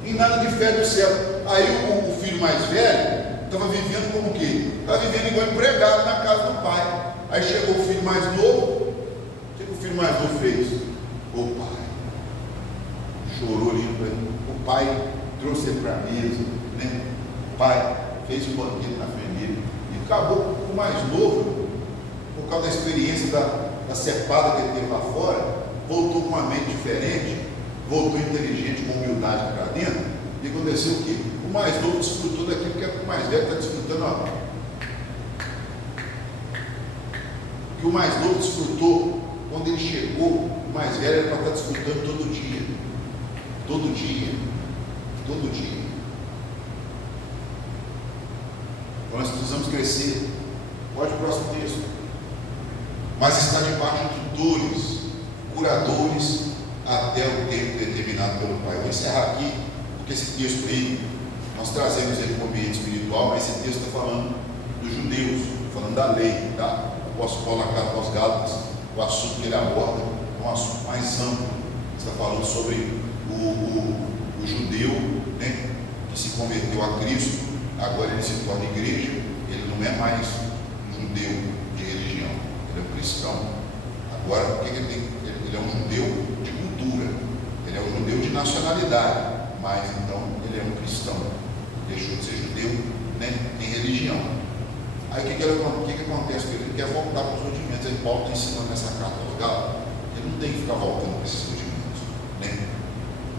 Em nada difere do céu. Aí o filho mais velho estava vivendo como o quê? Estava vivendo igual empregado na casa do pai. Aí chegou o filho mais novo. O que o filho mais novo fez? O pai chorou ali para ele. O pai trouxe ele para a mesa, né? O pai fez um banquete na frente dele. E acabou com o mais novo, por causa da experiência da cepada que ele teve lá fora, voltou com uma mente diferente, voltou inteligente, com humildade para dentro. E aconteceu o quê? O mais novo desfrutou daquilo que o mais velho está desfrutando agora. Que o mais novo desfrutou quando ele chegou, o mais velho era para estar desfrutando todo dia. Todo dia. Todo dia. Então nós precisamos crescer. Pode o próximo texto. Mas está debaixo de tutores, curadores, até o tempo determinado pelo Pai. Eu vou encerrar aqui, porque esse texto aí, nós trazemos ele para o ambiente espiritual, mas esse texto está falando dos judeus, falando da lei, tá? O apóstolo Paulo na carta aos Gálatas, o assunto que ele aborda é um assunto mais amplo. Está falando sobre o judeu, né, que se converteu a Cristo, agora ele se torna igreja, ele não é mais um judeu de religião, ele é um cristão. Agora, o que ele tem? Ele é um judeu de cultura, ele é um judeu de nacionalidade, mas então ele é um cristão, deixou de ser judeu, né, em religião. Aí o que acontece com ele? Ele quer voltar para os rudimentos. Ele Paulo está ensinando nessa carta aos Gálatas, ele não tem que ficar voltando para esses rudimentos, né?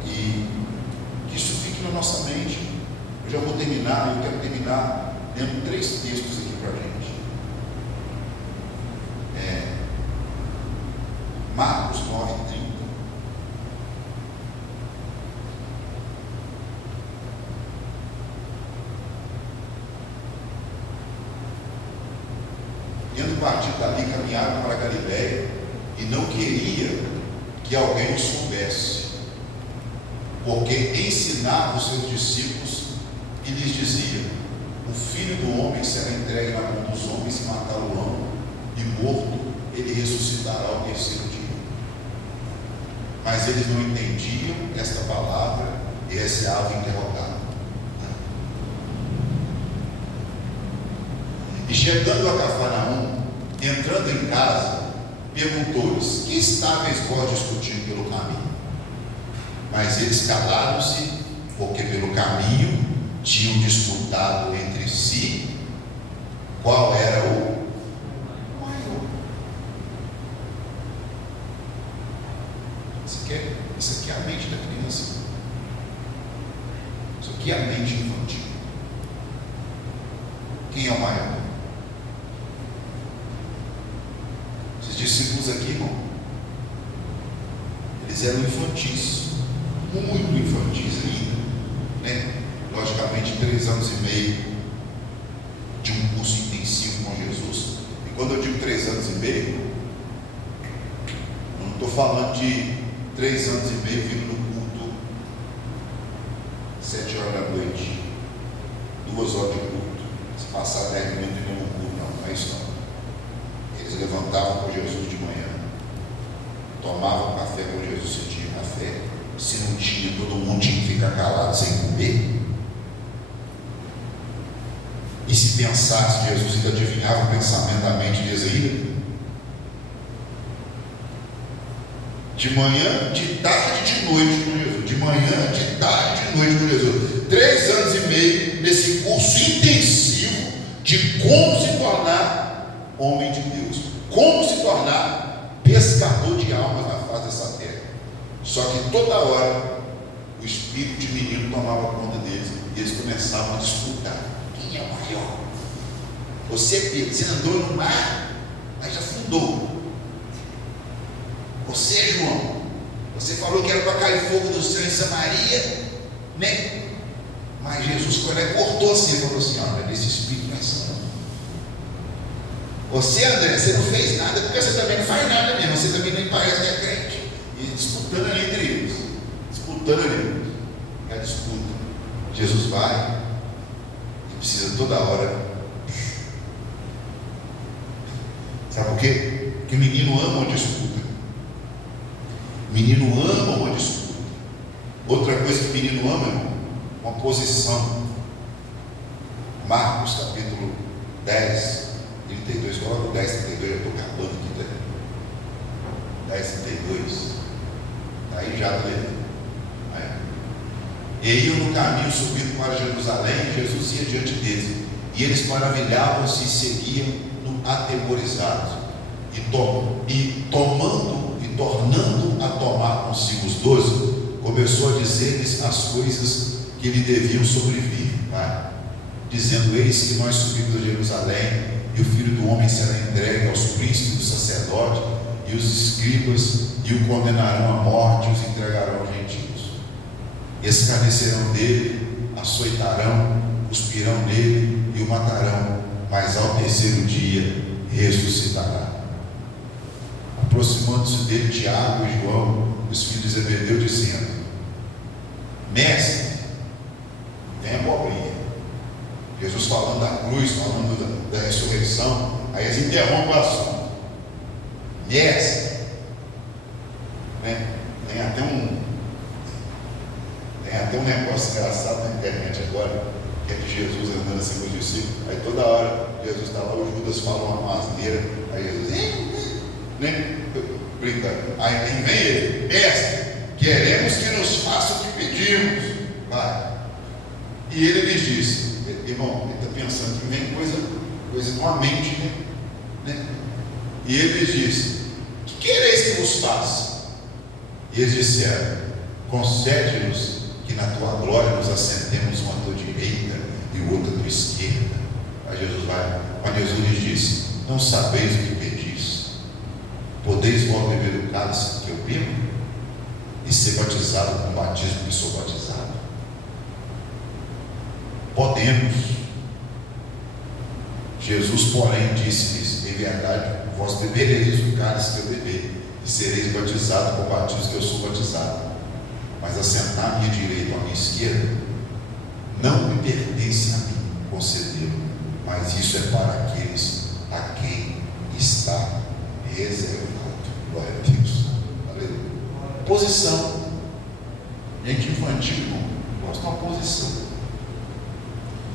E que isso fique na nossa mente. Eu já vou terminar, eu quero terminar dando 3 textos aqui para a gente. Marcos 9:30. Tendo partido dali, caminharam para a Galiléia, e não queria que alguém o soubesse, porque ensinava os seus discípulos e lhes dizia: o Filho do Homem será entregue na mão dos homens e matá-lo-ão, e morto ele ressuscitará ao 3º dia. Mas eles não entendiam esta palavra, e essa é a alvo interrogada. E chegando a Cafarnaum, entrando em casa, perguntou-lhes: que estáveis vós discutindo pelo caminho? Mas eles calaram-se, porque pelo caminho tinham disputado entre si qual era o maior. Isso aqui é a mente da criança. Isso aqui é a mente infantil. Quem é o maior? Esses discípulos aqui, irmão, eles eram infantis, muito infantis ainda, né? Logicamente, 3 anos e meio de um curso intensivo com Jesus. E quando eu digo 3 anos e meio, eu não estou falando de 3 anos e meio vindo no culto 7 horas da noite, 2 horas de culto, se passar 10 minutos de novo culto, não é isso não. Eles levantavam com Jesus de manhã, tomavam café com Jesus se tinha café, se não tinha, todo mundo tinha que ficar calado sem comer. E se pensasse, Jesus ainda adivinhava o pensamento da mente de Isaías. De manhã, de tarde e de noite com Jesus. De manhã, de tarde e de noite com Jesus. 3 anos e meio nesse curso intensivo de como se tornar homem de Deus. Como se tornar pescador de almas na face dessa terra. Só que toda hora o espírito de menino tomava conta deles e eles começavam a disputar. Quem é o maior? Você, Pedro, você andou no mar, mas já afundou. Você, João, você falou que era para cair fogo do céu em Samaria, né? Mas Jesus foi lá e cortou assim, falou assim: olha, desse espírito não é santo. Você, André, você não fez nada, porque você também não faz nada mesmo, você também nem parece que é crente. E disputando ali entre eles, disputando ali, é a disputa. Jesus vai e precisa toda hora. Sabe por quê? Porque o menino ama uma disputa. O menino ama uma disputa. Outra coisa que o menino ama, irmão, uma posição. Marcos capítulo 10, 32, coloca o 10, 32, eu estou acabando aqui, tá? 10:32. Aí já levou. E iam no caminho subindo para Jerusalém, e Jesus ia diante deles. E eles maravilhavam-se e seguiam atemorizados. E tornando a tomar consigo os 12, começou a dizer-lhes as coisas que lhe deviam sobrevir, dizendo: eis que nós subimos a Jerusalém, e o Filho do Homem será entregue aos príncipes dos sacerdotes e os escribas, e o condenarão à morte, e os entregarão aos gentios. Escarnecerão dele, açoitarão, cuspirão nele e o matarão, mas ao terceiro dia ressuscitará. Aproximando-se dele Tiago e João, os filhos de Zebedeu, dizendo: mestre, vem abobrinha. Jesus falando da cruz, falando da ressurreição. Aí eles interrompem o assunto. Mestre, tem até um negócio engraçado na internet agora, que é de Jesus andando assim com os discípulos. Aí toda hora Jesus está lá, o Judas fala uma asneira, aí Jesus brincando. Aí vem ele: mestre, queremos que nos faça o que pedimos. Vai. E ele lhes disse: irmão, ele está pensando que vem coisa com a mente, né? E ele lhes disse: que quereis que vos faça? E eles disseram: concede-nos que na tua glória nos assentemos um à tua direita e o outro à tua esquerda. Aí Jesus vai, mas Jesus lhes disse: não sabeis o que pedis. Podeis vós beber o cálice que eu bebo e ser batizado com o batismo que sou batizado? Podemos. Jesus, porém, disse-lhes: em verdade, vós bebereis o cálice que eu bebi e sereis batizados com o batismo que eu sou batizado. Mas assentar à minha direita ou à minha esquerda não me pertence a mim concedê-lo, mas isso é para aqueles a quem está reservado. Glória a Deus. Aleluia. Posição. Gente infantil, irmão, gosta de uma posição.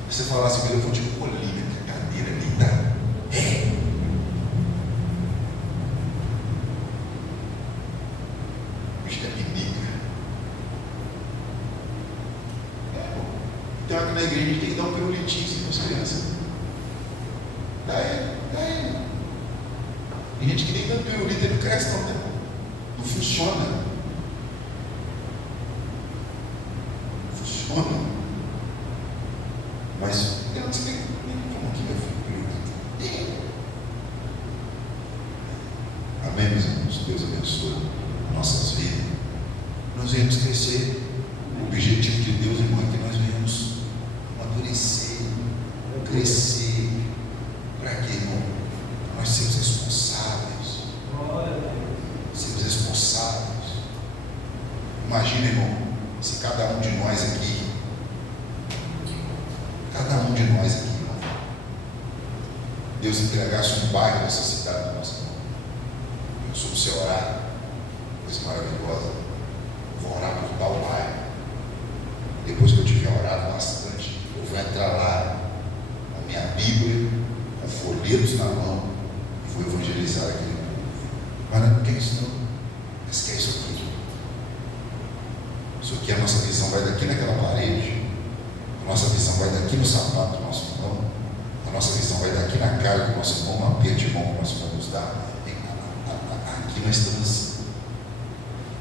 Você falar assim: mas eu vou te colher a cadeira ali, tá? Bicho é pinica. Então aqui na igreja a gente tem que dar um pirulitinho assim para as crianças. Dá ele. Tem gente que nem dá pirulito, ele não cresce não, né? Não funciona. Não funciona. Mas criança tem como que meu filho pirulito? Amém, meus irmãos? Deus abençoe nossas vidas. Nós viemos crescer. O objetivo de Deus, irmão, é que nós venhamos amadurecer, crescer. Para quê, irmão? Nós sermos responsáveis. Sermos responsáveis. Imagina, irmão, se cada um de nós aqui, Deus entregasse um bairro dessa cidade da nossa mão. Eu sou o seu orar, coisa maravilhosa. Eu vou orar por tal bairro. Depois que eu tiver orado bastante, eu vou entrar lá com a minha Bíblia, com folhetos na mão, e vou evangelizar aquele povo. Mas não quer isso não. Mas quer isso aqui. Isso aqui, a nossa visão vai daqui naquela parede. A nossa visão vai daqui no sapato do nosso irmão. A nossa visão vai daqui na cara do nosso irmão, um aperto de mão que o nosso irmão nos dá. Aqui nós estamos assim.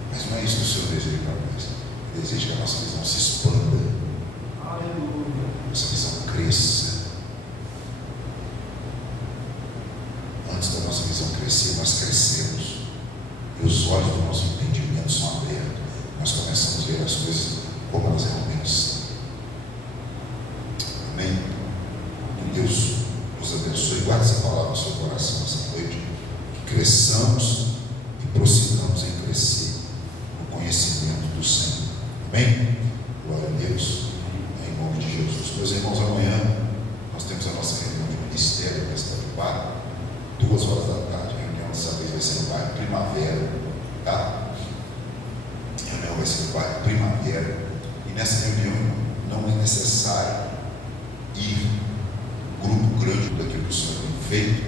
Mas não é isso que o Senhor deseja para nós. Ele deseja que a nossa visão se expanda. Aleluia. Nossa visão cresça. Antes da nossa visão crescer, nós crescemos. E os olhos do nosso entendimento são abertos. Nós começamos a ver as coisas como elas realmente são. Amém? Que Deus nos abençoe. Guarde essa palavra no seu coração essa noite. Que cresçamos e prossigamos em crescer no conhecimento do Senhor. Amém? Glória a Deus. Em nome de Jesus. Meus irmãos, amanhã nós temos a nossa reunião de ministério nesta bairro, 2 horas da tarde. A reunião dessa vez vai ser no bairro Primavera, tá? A reunião vai ser no bairro Primavera. E nessa reunião não é necessário ir grupo grande daquilo que o Senhor tem feito,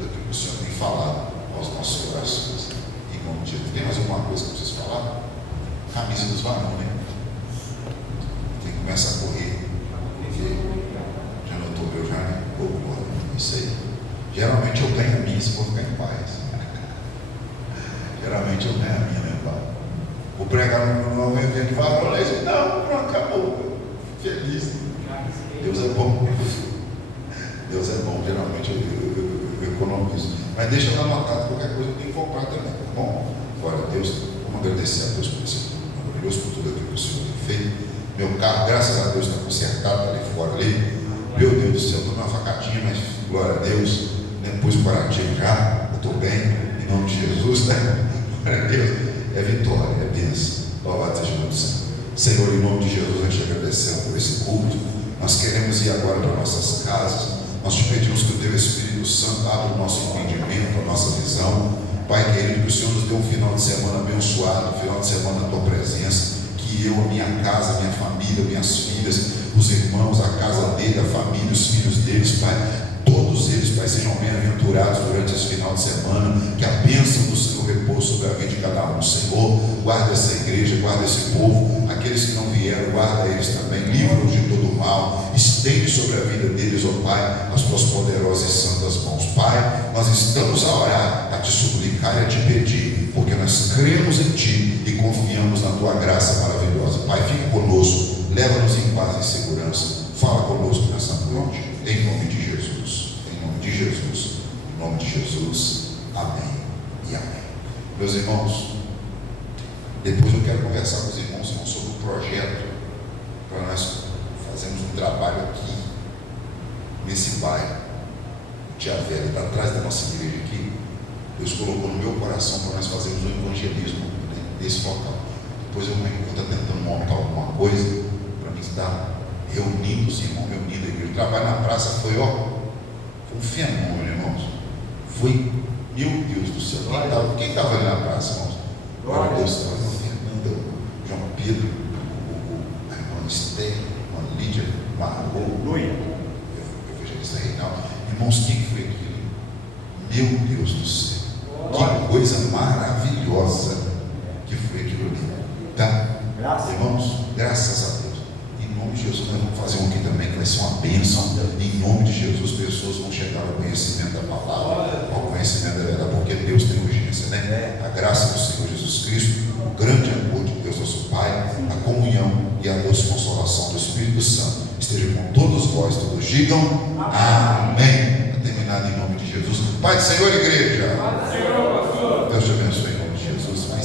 daquilo que o Senhor tem falado aos nossos corações. E nome de Jesus. Tem mais alguma coisa que eu preciso falar? Camisa dos varões, né? Quem começa a correr, já notou meu já, né? Isso aí. Geralmente eu ganho a minha se for ficar em paz. Geralmente eu ganho a minha, né, pai? Vou pregar no evento de varões, não, pronto, acabou. Feliz. Deus é bom. Deus é bom, geralmente eu economizo. Mas deixa eu dar notado, qualquer coisa eu tenho que comprar também, tá bom? Glória a Deus, vamos agradecer a Deus por esse maravilhoso, por tudo aquilo que o Senhor tem feito. Meu carro, graças a Deus, está consertado, está ali fora ali. Meu Deus do céu, estou numa facadinha, mas glória a Deus, depois o parativo já, eu estou bem, em nome de Jesus, né? Glória a Deus, é vitória, é bênção. Louvado seja o nome do Senhor. Senhor, em nome de Jesus, nós te agradecemos por esse culto. Nós queremos ir agora para nossas casas. Nós te pedimos que o teu Espírito Santo abra o nosso entendimento, a nossa visão. Pai querido, que o Senhor nos dê um final de semana abençoado, um final de semana na tua presença. Que eu, a minha casa, a minha família, minhas filhas, os irmãos, a casa dele, a família, os filhos deles, Pai, todos eles, Pai, sejam bem-aventurados durante esse final de semana. Que a bênção do Senhor repouse sobre a vida de cada um. Senhor, guarda essa igreja, guarda esse povo. Aqueles que não vieram, guarda eles também, livra-os de todo o mal, estende sobre a vida deles, ó Pai, as tuas poderosas e santas mãos. Pai, nós estamos a orar, a te suplicar e a te pedir, porque nós cremos em Ti e confiamos na Tua graça maravilhosa. Pai, fique conosco, leva-nos em paz e segurança, fala conosco nessa noite, em nome de Jesus, em nome de Jesus, em nome de Jesus, amém e amém. Meus irmãos, depois eu quero conversar com os irmãos sobre o projeto para nós fazermos um trabalho aqui nesse bairro, Tia Velha, está atrás da nossa igreja aqui. Deus colocou no meu coração para nós fazermos um evangelismo nesse local. Depois eu vou estar tentando montar alguma coisa para mim estar reunindo os irmãos, reunindo a igreja. O trabalho na praça foi um fenômeno, irmãos. Foi, meu Deus do céu. Quem estava ali na praça, irmãos? Glória a Deus, estava a Fernanda, o João Pedro, a irmã Esther, a irmã Lídia, o evangelista Reinaldo. Irmãos, quem foi aquilo? Meu Deus do céu, que coisa maravilhosa que foi aquilo ali, tá? Irmãos, graças a Deus, em nome de Jesus, nós vamos fazer um aqui também que vai ser uma bênção. Em nome de Jesus, pessoas vão chegar ao conhecimento da palavra, ao conhecimento da verdade, porque Deus tem urgência, né? A graça do Senhor Jesus Cristo, o grande amor de Deus nosso Pai, a comunhão e a doce consolação do Espírito Santo esteja com todos vós, todos digam amém. Terminado em nome de Jesus. Pai do Senhor, igreja. Deus te abençoe.